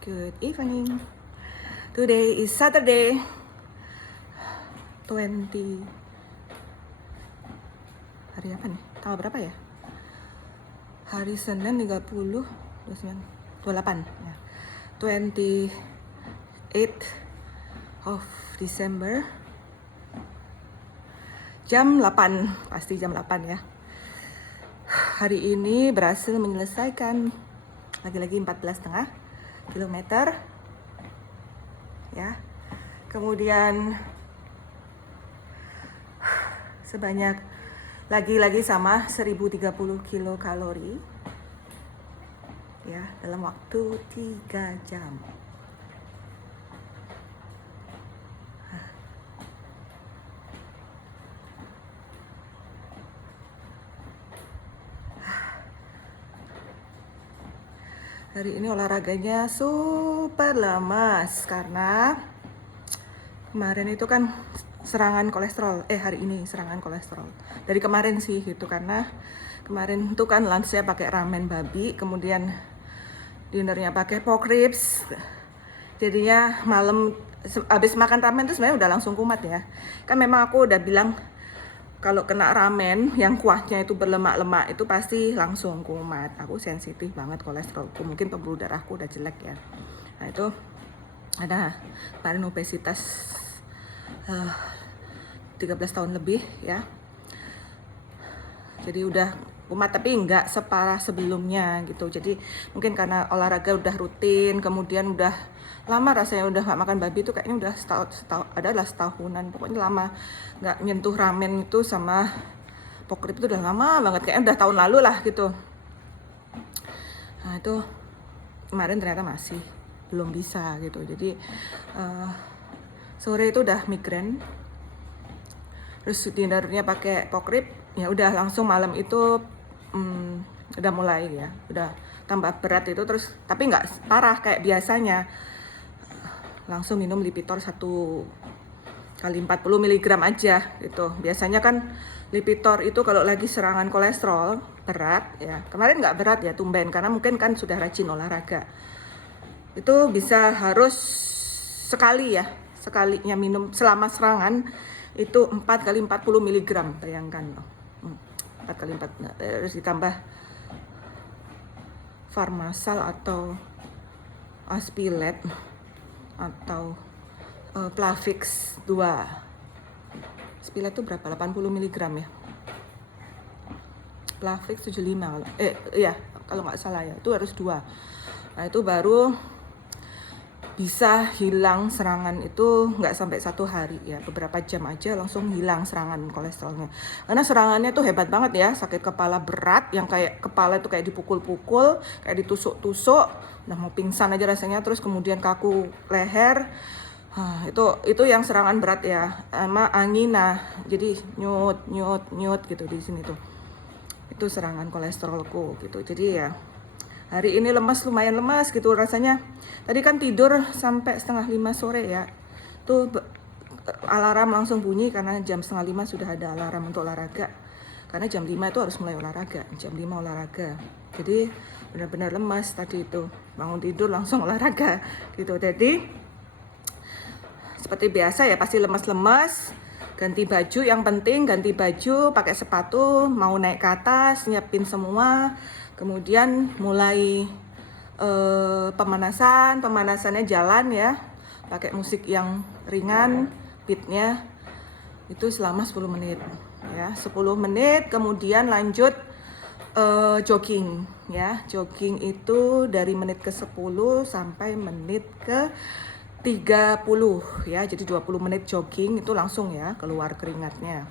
Good evening. Today is Saturday 20. Hari apa nih? Tanggal berapa ya? Hari Senin 30 28 ya. 28th of December. Jam 8, pasti jam 8 ya. Hari ini berhasil menyelesaikan lagi-lagi 14,5 kilometer ya. Kemudian sebanyak lagi-lagi sama 1030 kilokalori ya dalam waktu 3 jam. Hari ini olahraganya super lemas karena kemarin itu kan serangan kolesterol. Hari ini serangan kolesterol. Dari kemarin sih gitu, karena kemarin itu kan lunchnya pakai ramen babi, kemudian dinernya pakai pork ribs. Jadinya malam habis makan ramen itu sebenarnya udah langsung kumat ya. Kan memang aku udah bilang kalau kena ramen yang kuahnya itu berlemak-lemak itu pasti langsung kumat. Aku sensitif banget kolesterolku, mungkin pembuluh darahku udah jelek ya. Nah itu ada kemarin obesitas 13 tahun lebih ya. Jadi udah kumat tapi nggak separah sebelumnya gitu. Jadi mungkin karena olahraga udah rutin, kemudian udah lama rasanya udah nggak makan babi itu, kayaknya udah adalah setahunan, pokoknya lama nggak nyentuh ramen itu sama pork rib itu udah lama banget, kayaknya udah tahun lalu lah gitu. Nah itu kemarin ternyata masih belum bisa gitu. Jadi sore itu udah migrain, terus dinernya pakai pork rib, ya udah langsung malam itu udah mulai ya, udah tambah berat itu terus, tapi nggak parah kayak biasanya. Langsung minum Lipitor 1 kali 40 mg aja gitu. Biasanya kan Lipitor itu kalau lagi serangan kolesterol berat ya, kemarin nggak berat ya, tumben karena mungkin kan sudah rajin olahraga. Itu bisa harus sekali ya, sekalinya minum selama serangan itu 4 kali 40 mg, bayangkan loh. 4 kali 4, harus ditambah Farmasal atau Aspilet atau Plavix 2. Aspilet itu berapa? 80 mg ya. Plavix 75 kalau kalau nggak salah ya, itu harus 2. Nah itu baru bisa hilang serangan itu, nggak sampai 1 hari ya, beberapa jam aja langsung hilang serangan kolesterolnya. Karena serangannya tuh hebat banget ya, sakit kepala berat yang kayak kepala itu kayak dipukul-pukul, kayak ditusuk-tusuk, udah mau pingsan aja rasanya, terus kemudian kaku leher. Itu yang serangan berat ya, sama angina, jadi nyut gitu di sini tuh. Itu serangan kolesterolku gitu. Jadi ya hari ini lumayan lemas gitu rasanya. Tadi kan tidur sampai 4:30 sore ya. Tuh alarm langsung bunyi karena jam 4:30 sudah ada alarm untuk olahraga. Karena jam 5 itu harus mulai olahraga, jam 5 olahraga. Jadi benar-benar lemas tadi itu. Bangun tidur langsung olahraga gitu. Jadi seperti biasa ya, pasti lemas-lemas. Ganti baju, yang penting ganti baju, pakai sepatu, mau naik ke atas, nyiapin semua. Kemudian mulai pemanasannya jalan ya, pakai musik yang ringan, beatnya itu selama 10 menit ya, 10 menit. Kemudian lanjut jogging ya. Jogging itu dari menit ke 10 sampai menit ke 30 ya, jadi 20 menit jogging itu langsung ya keluar keringatnya.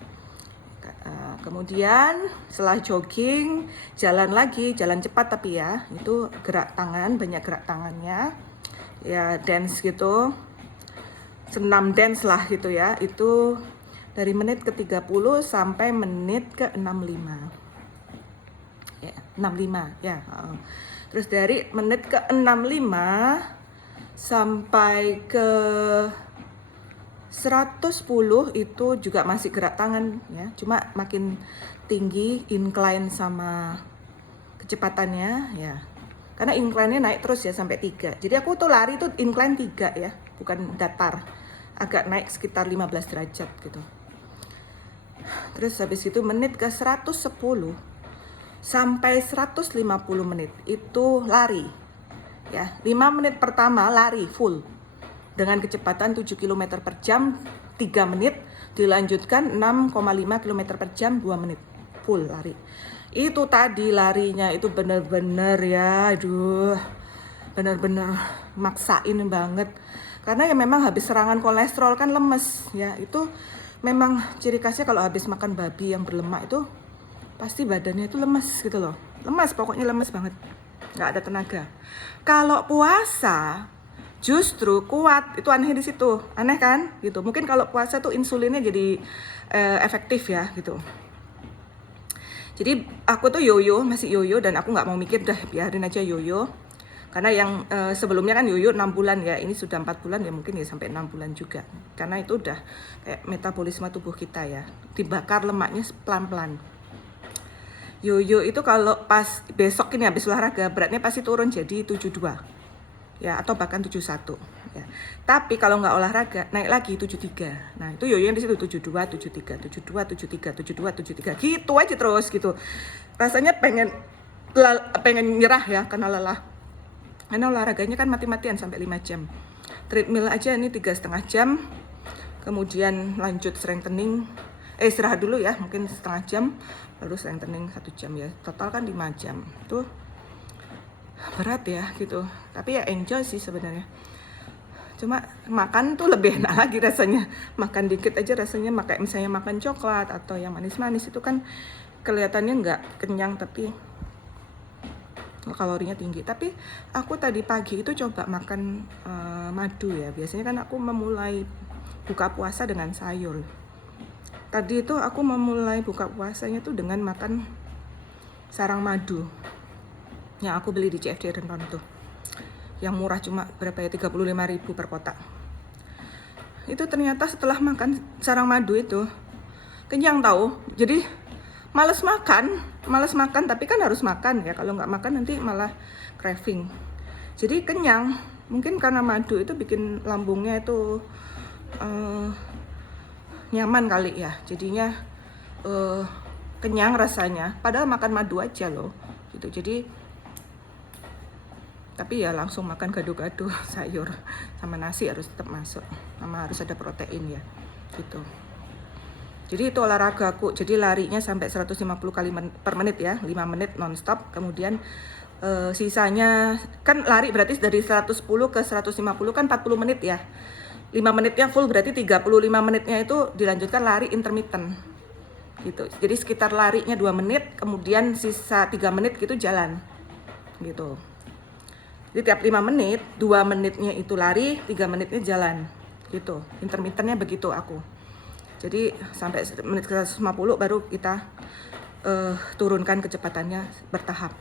Kemudian setelah jogging jalan lagi, jalan cepat tapi ya, itu gerak tangan, banyak gerak tangannya ya, dance gitu, senam dance lah gitu ya. Itu dari menit ke 30 sampai menit ke 65 ya, 65 ya. Terus dari menit ke 65 sampai ke 110 itu juga masih gerak tangan ya, cuma makin tinggi incline sama kecepatannya ya. karena incline-nya naik terus ya sampai 3. Jadi aku tuh lari tuh incline 3 ya, bukan datar, agak naik sekitar 15 derajat gitu. Terus habis itu menit ke 110 sampai 150 menit itu lari ya. 5 menit pertama lari full dengan kecepatan 7 km per jam 3 menit, dilanjutkan 6,5 km per jam 2 menit full lari. Itu tadi larinya itu bener-bener ya, aduh, bener-bener maksain banget. Karena ya memang habis serangan kolesterol kan lemes ya. Itu memang ciri khasnya kalau habis makan babi yang berlemak itu pasti badannya itu lemes gitu loh. Lemes, pokoknya lemes banget, nggak ada tenaga. Kalau puasa justru kuat, itu aneh di situ, aneh kan gitu. Mungkin kalau puasa tuh insulinnya jadi efektif ya gitu. Jadi aku tuh masih yoyo dan aku nggak mau mikir, dah biarin aja yoyo. Karena yang sebelumnya kan yoyo 6 bulan ya, ini sudah 4 bulan ya, mungkin ya sampai 6 bulan juga. Karena itu udah kayak metabolisme tubuh kita ya, dibakar lemaknya pelan-pelan. Yoyo itu kalau pas besok ini habis olahraga beratnya pasti turun jadi 72 ya, atau bahkan 71 ya. Tapi kalau nggak olahraga naik lagi 73. Nah itu yoyo yang di situ 72, 73, 72, 73, 72, 73 gitu aja terus gitu. Rasanya pengen nyerah ya karena lelah. Karena olahraganya kan mati-matian sampai 5 jam. Treadmill aja ini 3,5 jam. Kemudian lanjut strengthening. Istirahat dulu ya, mungkin setengah jam. Baru strengthening 1 jam ya. Total kan 5 jam. Tuh berat ya gitu. Tapi ya enjoy sih sebenarnya. Cuma makan tuh lebih enak lagi rasanya. Makan dikit aja rasanya, misalnya makan coklat atau yang manis-manis itu kan kelihatannya nggak kenyang tapi kalorinya tinggi. Tapi aku tadi pagi itu coba makan madu ya. Biasanya kan aku memulai buka puasa dengan sayur. Tadi itu aku memulai buka puasanya tuh dengan makan sarang madu yang aku beli di CFD Renton tuh, yang murah cuma berapa ya, 35.000 per kotak. Itu ternyata setelah makan sarang madu itu kenyang tahu. Jadi males makan tapi kan harus makan ya, kalau nggak makan nanti malah craving. Jadi kenyang, mungkin karena madu itu bikin lambungnya itu nyaman kali ya, jadinya kenyang rasanya, padahal makan madu aja loh gitu. Jadi tapi ya langsung makan gado-gado sayur sama nasi harus tetap masuk, sama harus ada protein ya gitu. Jadi itu olahraga aku, jadi larinya sampai 150 kali per menit ya, 5 menit non-stop. Kemudian sisanya, kan lari berarti dari 110 ke 150 kan 40 menit ya. 5 menitnya full berarti 35 menitnya itu dilanjutkan lari intermittent gitu. Jadi sekitar larinya 2 menit, kemudian sisa 3 menit gitu jalan gitu. Jadi tiap 5 menit, 2 menitnya itu lari, 3 menitnya jalan gitu. Intermittentnya begitu aku. Jadi sampai menit ke 150 baru kita turunkan kecepatannya bertahap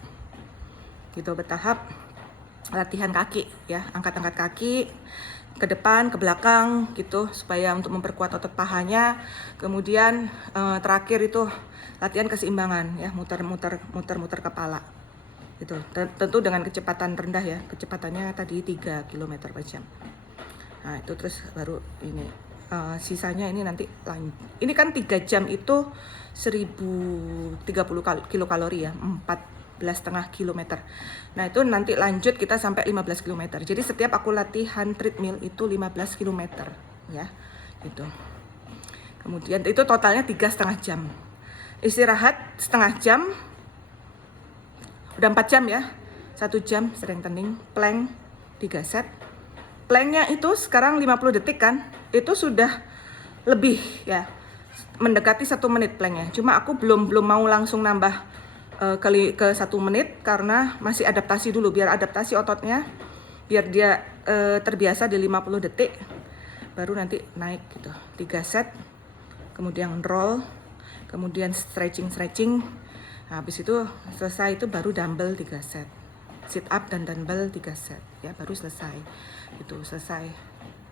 gitu, bertahap. Latihan kaki ya, angkat-angkat kaki ke depan, ke belakang gitu, supaya untuk memperkuat otot pahanya. Kemudian terakhir itu latihan keseimbangan ya, muter-muter kepala gitu. Tentu dengan kecepatan rendah ya, kecepatannya tadi 3 km per jam. Nah itu terus baru ini sisanya ini nanti ini kan 3 jam itu 1030 kilokalori ya, 14,5 km. Nah itu nanti lanjut kita sampai 15 km. Jadi setiap aku latihan treadmill itu 15 km ya gitu. Kemudian itu totalnya 3,5 jam. Istirahat setengah jam, udah 4 jam ya. 1 jam strengthening, plank 3 set. Planknya itu sekarang 50 detik kan, itu sudah lebih ya, mendekati 1 menit planknya. Cuma aku belum mau langsung nambah kali ke 1 menit karena masih adaptasi dulu, biar adaptasi ototnya, biar dia terbiasa di 50 detik, baru nanti naik gitu. 3 set, kemudian roll, kemudian stretching. Nah, habis itu selesai itu baru dumbbell 3 set, sit up dan dumbbell 3 set ya, baru selesai itu. Selesai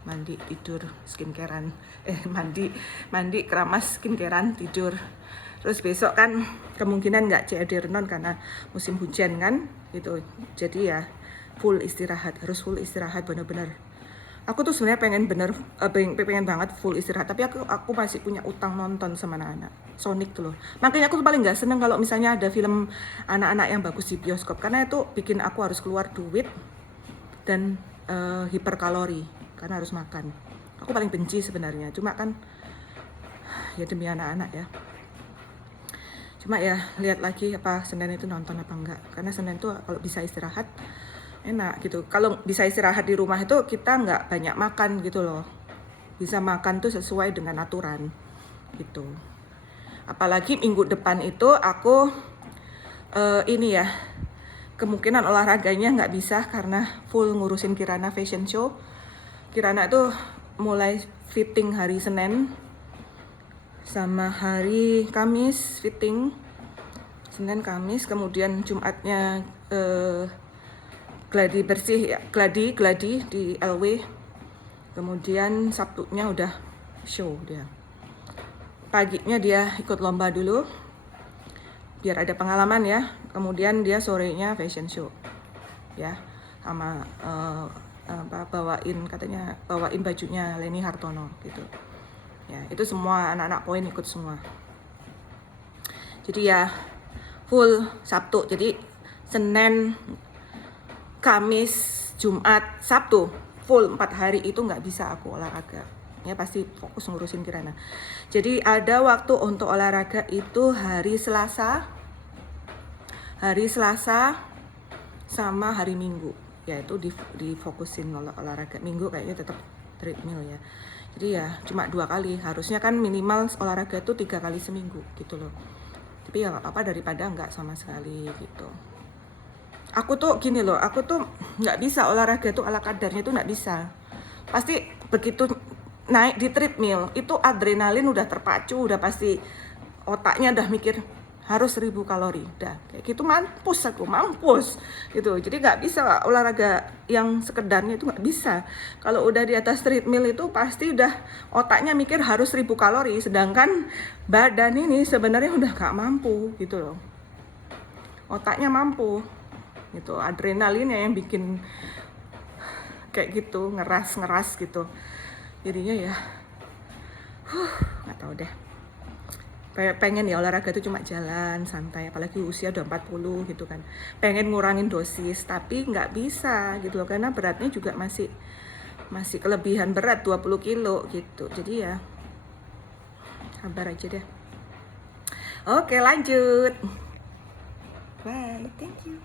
mandi, tidur, skincarean, mandi keramas, skincarean, tidur. Terus besok kan kemungkinan nggak CFD Renon karena musim hujan kan gitu. Jadi ya full istirahat, harus full istirahat bener-bener. Aku tuh sebenarnya pengen banget full istirahat, tapi aku masih punya utang nonton sama anak-anak. Sonic tuh loh. Makanya aku tuh paling nggak seneng kalau misalnya ada film anak-anak yang bagus di bioskop, karena itu bikin aku harus keluar duit dan hiperkalori karena harus makan. Aku paling benci sebenarnya. Cuma kan ya demi anak-anak ya. Cuma ya lihat lagi apa Senin itu nonton apa enggak. Karena Senin tuh kalau bisa istirahat enak gitu. Kalau bisa istirahat di rumah itu kita nggak banyak makan gitu loh. Bisa makan tuh sesuai dengan aturan gitu. Apalagi minggu depan itu aku ini ya, kemungkinan olahraganya nggak bisa karena full ngurusin Kirana fashion show. Kirana tuh mulai fitting hari Senin sama hari Kamis fitting. Senin Kamis, kemudian Jumatnya gladi bersih ya, gladi di LW. Kemudian Sabtunya udah show dia. Paginya dia ikut lomba dulu biar ada pengalaman ya. Kemudian dia sorenya fashion show. Ya, sama bawain bajunya Leni Hartono gitu. Ya, itu semua anak-anak poin ikut semua. Jadi ya full Sabtu. Jadi Senin, Kamis, Jumat, Sabtu full 4 hari itu nggak bisa aku olahraga. Ya pasti fokus ngurusin Kirana. Jadi ada waktu untuk olahraga itu hari Selasa sama hari Minggu. Ya itu difokusin olahraga. Minggu kayaknya tetap treadmill ya. Jadi ya cuma 2 kali. Harusnya kan minimal olahraga itu 3 kali seminggu gitu loh. Tapi ya nggak apa-apa daripada nggak sama sekali gitu. Aku tuh gini loh, aku tuh nggak bisa olahraga tuh ala kadarnya tuh nggak bisa. Pasti begitu naik di treadmill itu adrenalin udah terpacu, udah pasti otaknya udah mikir harus 1000 kalori, udah kayak gitu mampus gitu. Jadi nggak bisa olahraga yang sekedarnya itu nggak bisa. Kalau udah di atas treadmill itu pasti udah otaknya mikir harus 1000 kalori, sedangkan badan ini sebenarnya udah nggak mampu gitu loh. Otaknya mampu gitu, adrenalinnya yang bikin kayak gitu ngeras gitu. Jadinya ya nggak tahu deh, pengen ya olahraga itu cuma jalan santai, apalagi usia udah 40 gitu kan, pengen ngurangin dosis tapi nggak bisa gitu loh, karena beratnya juga masih kelebihan berat 20 kilo gitu. Jadi ya sabar aja deh. Oke lanjut, bye, thank you.